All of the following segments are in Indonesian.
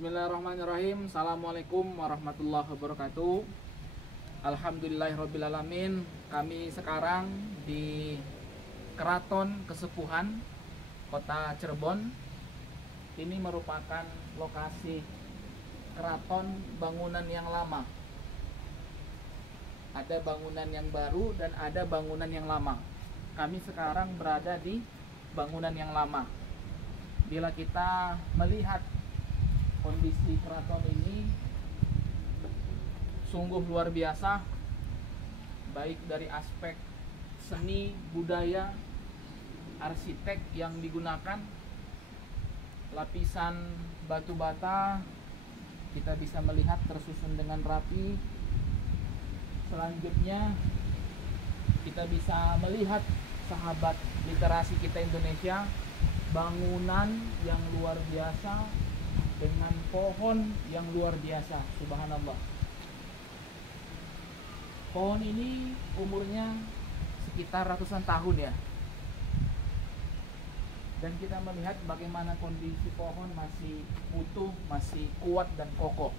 Bismillahirrahmanirrahim. Assalamualaikum warahmatullahi wabarakatuh. Alhamdulillahirrabbilalamin. Kami sekarang di Keraton Kesepuhan Kota Cirebon. Ini merupakan lokasi keraton bangunan yang lama. Ada bangunan yang baru dan ada bangunan yang lama. Kami sekarang berada di bangunan yang lama. Bila kita melihat kondisi keraton ini sungguh luar biasa, baik dari aspek seni, budaya, arsitek yang digunakan, lapisan batu bata kita bisa melihat tersusun dengan rapi. Selanjutnya kita bisa melihat, sahabat literasi kita Indonesia, bangunan yang luar biasa dengan pohon yang luar biasa, subhanallah. Pohon ini umurnya sekitar ratusan tahun ya. Dan kita melihat bagaimana kondisi pohon masih utuh, masih kuat dan kokoh.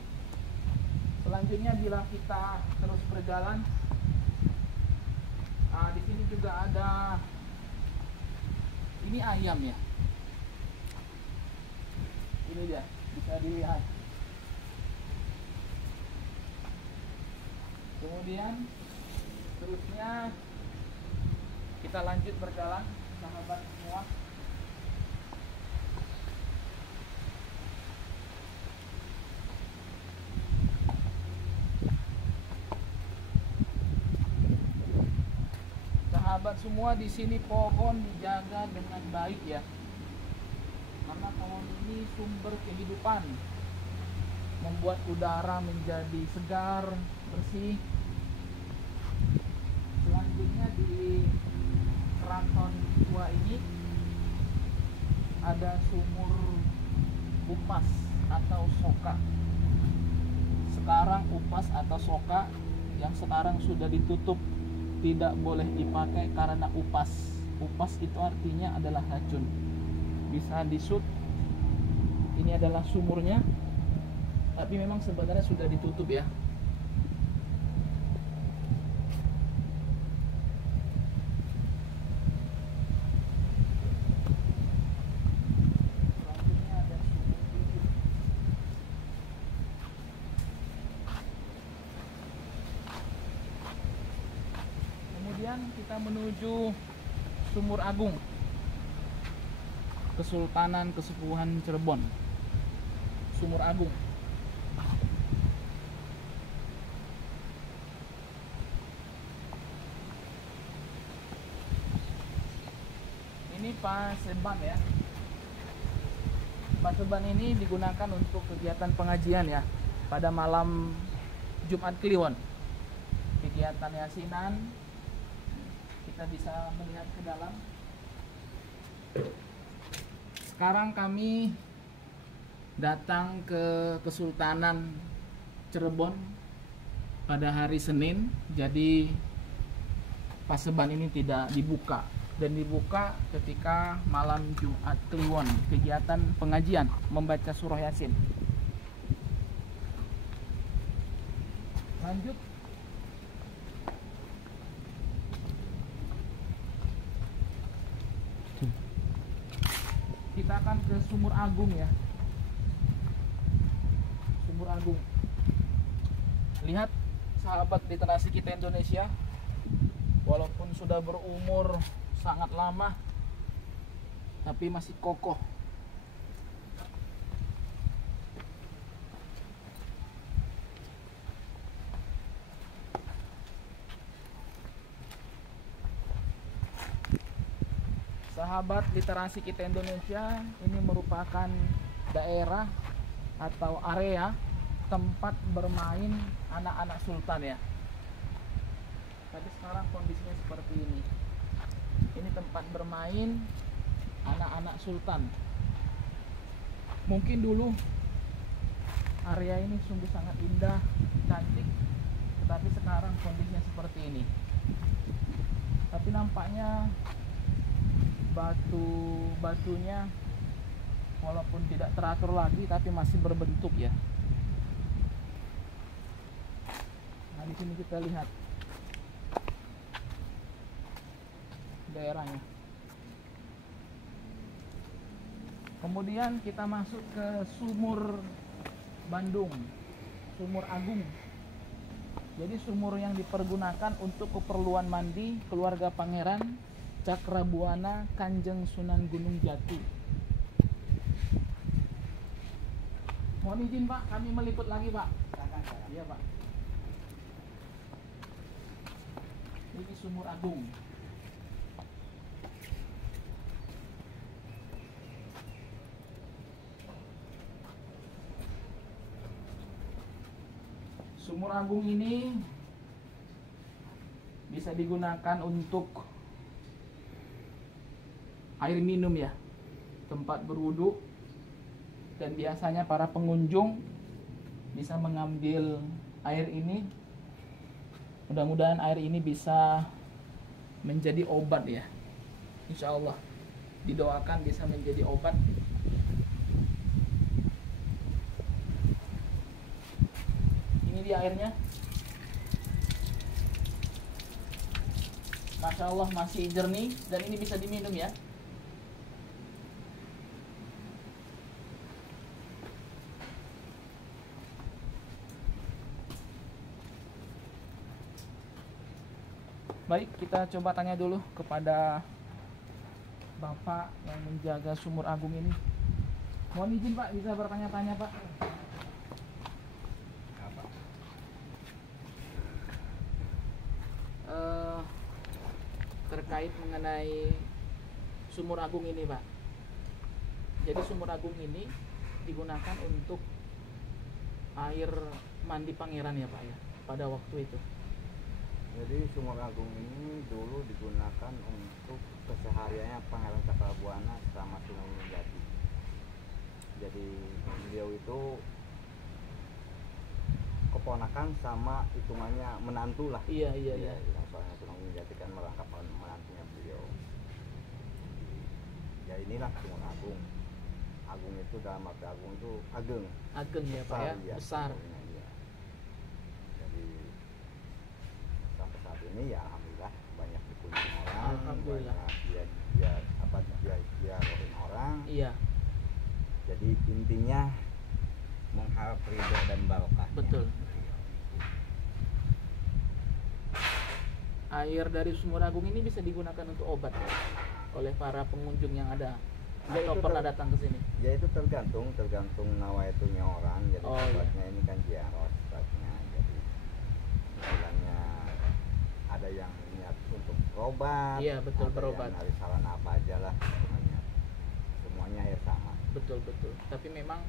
Selanjutnya bila kita terus berjalan, di sini juga ada, ini ayam ya. Ini dia, bisa dilihat. Kemudian terusnya kita lanjut berjalan, sahabat semua. Sahabat semua, di sini pohon dijaga dengan baik ya. Karena pohon ini sumber kehidupan, membuat udara menjadi segar, bersih. Selanjutnya di keraton tua ini ada sumur upas atau soka. Sekarang upas atau soka yang sekarang sudah ditutup, tidak boleh dipakai karena upas. Upas itu artinya adalah racun, bisa disut. Ini adalah sumurnya, tapi memang sebenarnya sudah ditutup ya. Selanjutnya ada sumur hidup. Kemudian kita menuju Sumur Agung, Kesultanan Kesepuhan Cirebon. Sumur Agung. Ini paseban ya. Paseban ini digunakan untuk kegiatan pengajian ya. Pada malam Jumat Kliwon, kegiatan yasinan, kita bisa melihat ke dalam. Sekarang kami datang ke Kesultanan Cirebon pada hari Senin, jadi paseban ini tidak dibuka, dan dibuka ketika malam Jumat Kliwon, kegiatan pengajian membaca surah Yasin. Lanjut, kita akan ke Sumur Agung ya. Sumur Agung. Lihat sahabat literasi kita Indonesia, walaupun sudah berumur sangat lama, tapi masih kokoh. Sahabat literasi kita Indonesia, ini merupakan daerah atau area tempat bermain anak-anak sultan ya. Tapi sekarang kondisinya seperti ini. Ini tempat bermain anak-anak sultan. Mungkin dulu area ini sungguh sangat indah, cantik, tetapi sekarang kondisinya seperti ini. Tapi nampaknya batunya walaupun tidak teratur lagi tapi masih berbentuk ya. Nah, di sini kita lihat daerahnya. Kemudian kita masuk ke Sumur Bandung, Sumur Agung. Jadi sumur yang dipergunakan untuk keperluan mandi keluarga Pangeran Cakrabuana Kanjeng Sunan Gunung Jati. Mohon izin Pak, kami meliput lagi Pak. Iya Pak. Ini Sumur Agung. Sumur Agung ini bisa digunakan untuk air minum ya, tempat berwudu, dan biasanya para pengunjung bisa mengambil air ini. Mudah-mudahan air ini bisa menjadi obat ya, insya Allah didoakan bisa menjadi obat. Ini dia airnya, Masya Allah masih jernih dan ini bisa diminum ya. Baik, kita coba tanya dulu kepada Bapak yang menjaga Sumur Agung ini. Mohon izin Pak, bisa bertanya-tanya Pak? Terkait mengenai Sumur Agung ini Pak. Jadi Sumur Agung ini digunakan untuk air mandi pangeran ya Pak ya, pada waktu itu. Jadi Sumur Agung ini dulu digunakan untuk kesehariannya Pangeran Cakrabuana sama Sunan Gunung Jati. Jadi beliau itu keponakan sama hitungannya menantu lah. Iya. Soalnya Sunan Gunung Jati kan merangkap menantunya beliau. Ya inilah Sumur Agung. Agung itu dalam arti agung itu ageng. Ageng ya Pak ya, besar. Ya. Jadi sampai saat ini ya alhamdulillah banyak dikunjungi orang. Alhamdulillah. Banyak dia orang. Iya. Jadi intinya mengharap ridho dan barokah. Betul. Air dari Sumur Agung ini bisa digunakan untuk obat ya, oleh para pengunjung yang ada atau pernah datang ke sini. Ya itu tergantung nawaitunya orang. Jadi obatnya iya. ini kan ziarah obatnya. Jadi misalnya ada yang niat untuk berobat. Iya betul, ada berobat. Yang dari saran apa aja lah semuanya ya sama. Betul. Tapi memang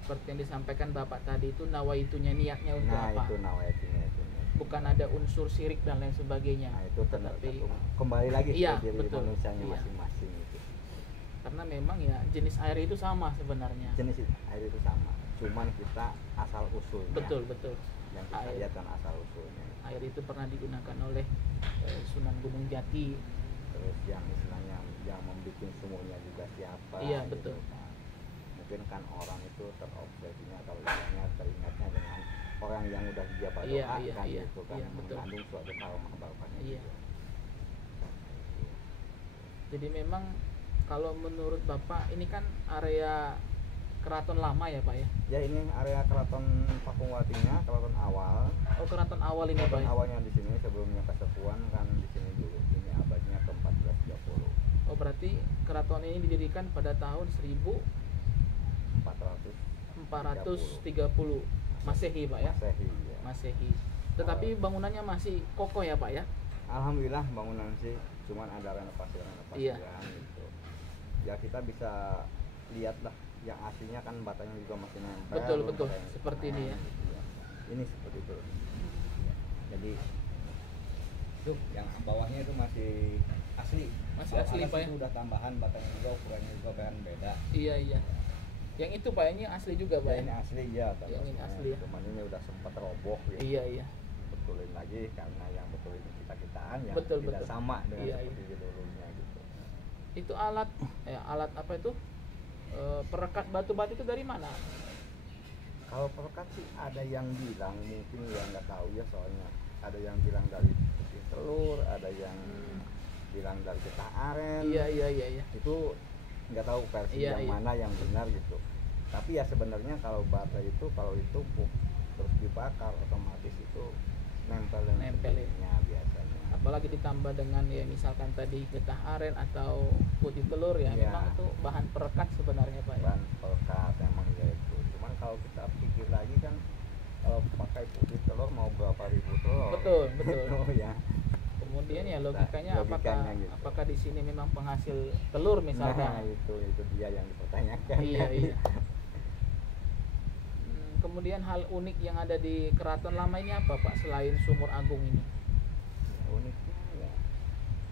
seperti yang disampaikan Bapak tadi itu nawaitunya, niatnya untuk apa? Nah itu nawaitunya itu. Bukan ada unsur syirik dan lain sebagainya. Nah itu tapi kembali lagi iya, ke diri betul. manusianya Iya. masing-masing itu. Karena memang ya jenis air itu sama sebenarnya. Jenis air itu sama, cuman kita asal usulnya. Betul. Yang kita lihat kan asal usulnya. Air itu pernah digunakan oleh Sunan Gunung Jati. Terus yang istilahnya yang membuat sumurnya juga siapa? Iya gitu betul. kan. Mungkin kan orang itu terobsesinya atau teringatnya dengan orang yang udah dia berdoa kan gitu kan, mengandung suatu karomah barokahnya. Iya. Juga. Jadi memang kalau menurut Bapak ini kan area keraton lama ya Pak ya? Ya ini area keraton Pakungwatinya, keraton awal. Oh keraton awal ini Pak. Keraton awalnya di sini sebelumnya Kasepuan kan di sini dulu. Ini abadnya ke-1430. Oh berarti keraton ini didirikan pada tahun 1430 Masehi Pak ya? Masehi ya. Masehi. Tetapi bangunannya masih kokoh ya Pak ya? Alhamdulillah bangunan sih, cuman ada renovasi Iya. gitu. Ya kita bisa lihat lah, yang aslinya kan batanya juga masih nempel. Betul. Seperti ini ya. Gitu ya. Ini seperti itu. Jadi tuh yang bawahnya itu masih asli. Masih asli Pak ya? Itu udah tambahan batanya juga, ukurannya juga kan beda. Iya. Yang itu Pak ini asli juga Pak Ya, ini asli ya, yang ini asli ya. cuman ini udah sempat roboh gitu. Iya. Betulin lagi karena yang betulin kita-kitaan yang Betul. tidak sama dengan Iya. seperti dulunya gitu. Itu alat apa itu? perekat batu-batu itu dari mana? Kalau perekat sih ada yang bilang, mungkin ya nggak tahu ya, soalnya ada yang bilang dari putih telur, ada yang bilang dari getah aren. Iya. Itu nggak tahu versi Iya, yang iya. mana yang benar gitu. Tapi ya sebenarnya kalau bata itu kalau ditumpuk terus dibakar otomatis itu nempel dengan Nempel, ya. sendirinya biasanya. Apalagi ditambah dengan ya misalkan tadi getah aren atau putih telur ya, Iya. memang itu bahan perekat sebenarnya Pak ya. Bahan perekat emang ya itu. Cuman kalau kita pikir lagi kan, kalau pakai putih telur mau berapa ribu telur? Betul. Oh ya. Kemudian ya logikanya, Logikanya gitu. apakah di sini memang penghasil telur misalkan? Nah, itu dia yang dipertanyakan. Iya. Kemudian hal unik yang ada di Keraton Lama ini apa Pak selain Sumur Agung ini? Ya, uniknya ya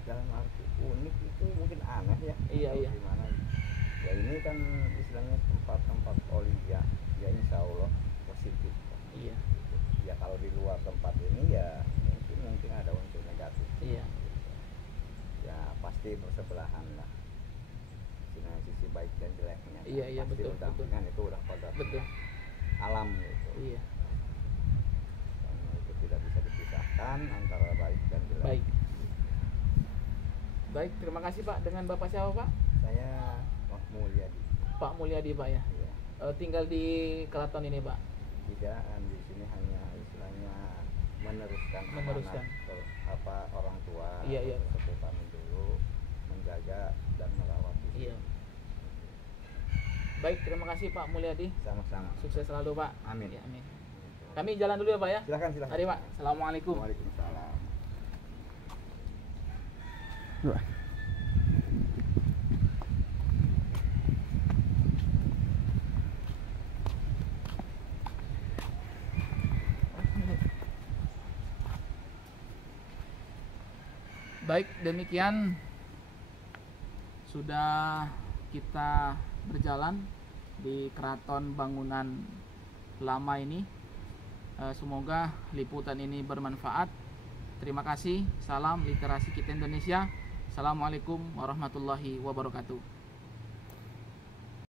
dalam arti unik itu mungkin aneh ya. Iya. Gimana? Ya ini kan istilahnya tempat oli ya insya Allah positif. Iya. Ya kalau di luar tempat ini ya mungkin ada unsur negatif. Iya. Ya pasti bersebelahan lah. Sisi baik dan jeleknya. Iya, Pasti betul. kan itu udah pada Betul. alam gitu. Iya. Karena itu tidak bisa dipisahkan antara baik dan jelek. Baik, terima kasih Pak. Dengan Bapak siapa Pak? Saya Pak Mulyadi. Pak Mulyadi Pak ya. Iya. Tinggal di Keraton ini Pak. Tidak, di sini hanya istilahnya meneruskan Meneruskan. amanat orang tua. Iya. Sepupu kami dulu menjaga dan merawat itu. Iya. Baik, terima kasih Pak Mulyadi. Sama-sama. Sukses selalu Pak. Amin. Ya, amin. Kami jalan dulu ya Pak ya. Silakan. Mari Pak. Assalamualaikum. Waalaikumsalam. Baik, demikian sudah kita berjalan di Keraton Bangunan Lama ini. Semoga liputan ini bermanfaat. Terima kasih. Salam literasi kita Indonesia. Assalamualaikum warahmatullahi wabarakatuh.